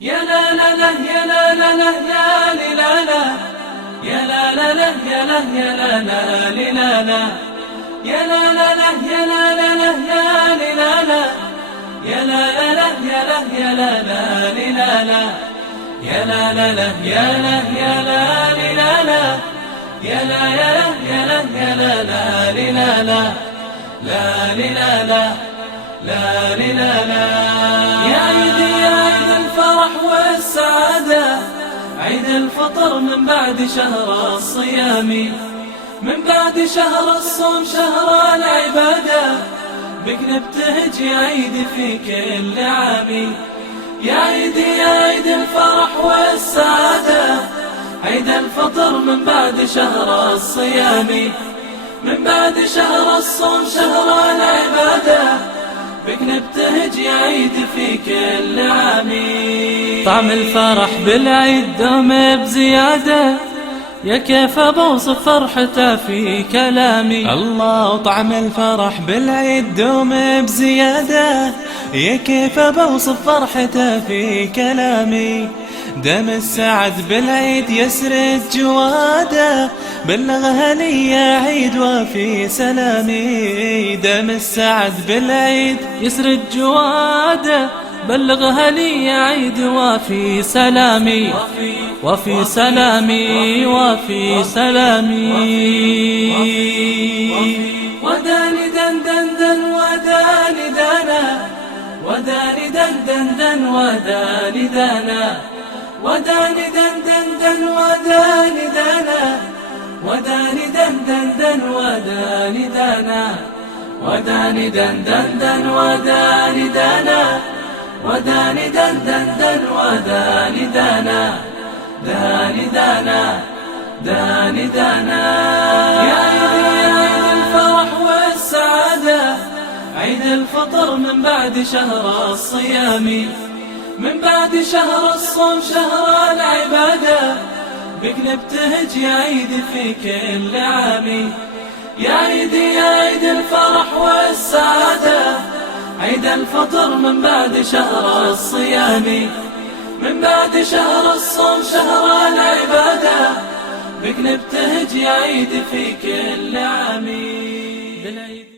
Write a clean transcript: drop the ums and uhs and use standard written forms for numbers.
يا لا لا لا يا لا لا لا يا لي لا لا يا لا لا لا يا لا يا لا لا لي لا لا يا لا لا لا يا لا لا لا يا لي لا لا يا لا لا لا يا لا يا لا لا لي لا لا يا لا لا لا يا لا يا لا لي لا لا يا لا يا لا يا لا يا لا لا لي لا لا لا لي لا لا لا لي لا لا يا عيدي يا عيد الفرح والسعادة، عيد الفطر من بعد شهر الصيام، من بعد شهر الصوم شهر العبادة، بك نبتهج يا عيد في كل عام. يا عيدي يا عيد الفرح والسعادة، عيد الفطر من بعد شهر الصيام، من بعد شهر الصوم شهر العبادة، بك نبتهج يا عيد في كل عام. طعم الفرح بالعيد دوم بزيادة، يا كيف بوصف فرحته في كلامي. الله طعم الفرح بالعيد دوم بزيادة، يا كيف بوصف فرحته في كلامي. دم السعد بالعيد يسرد جواده، بلغها لي يا عيد وفي سلامي. دم السعد بالعيد يسرد جواده، بلغها لي يا عيد وفي سلامي، وفي سلامي وفي سلامي. وداني دن دن دن وداني دانا، وداني دن دن دن وداني دانا، وداني دن دن دن وداني دانا، وداني دن دن دن وداني دانا، وداني دن دن دن وداني دانا، وداني دن دن دن وداني دانا، داني دانا داني دانا. يا عيدي يا عيد الفرح والسعادة، عيد الفطر من بعد شهر الصيام، من بعد شهر الصوم شهر العبادة، بك نبتهج يا عيد في كل عام. يا عيدي يا عيد الفرح والسعادة، عيد الفطر من بعد شهر الصيام، من بعد شهر الصوم شهر العبادة، بك نبتهج يا عيد في كل عام.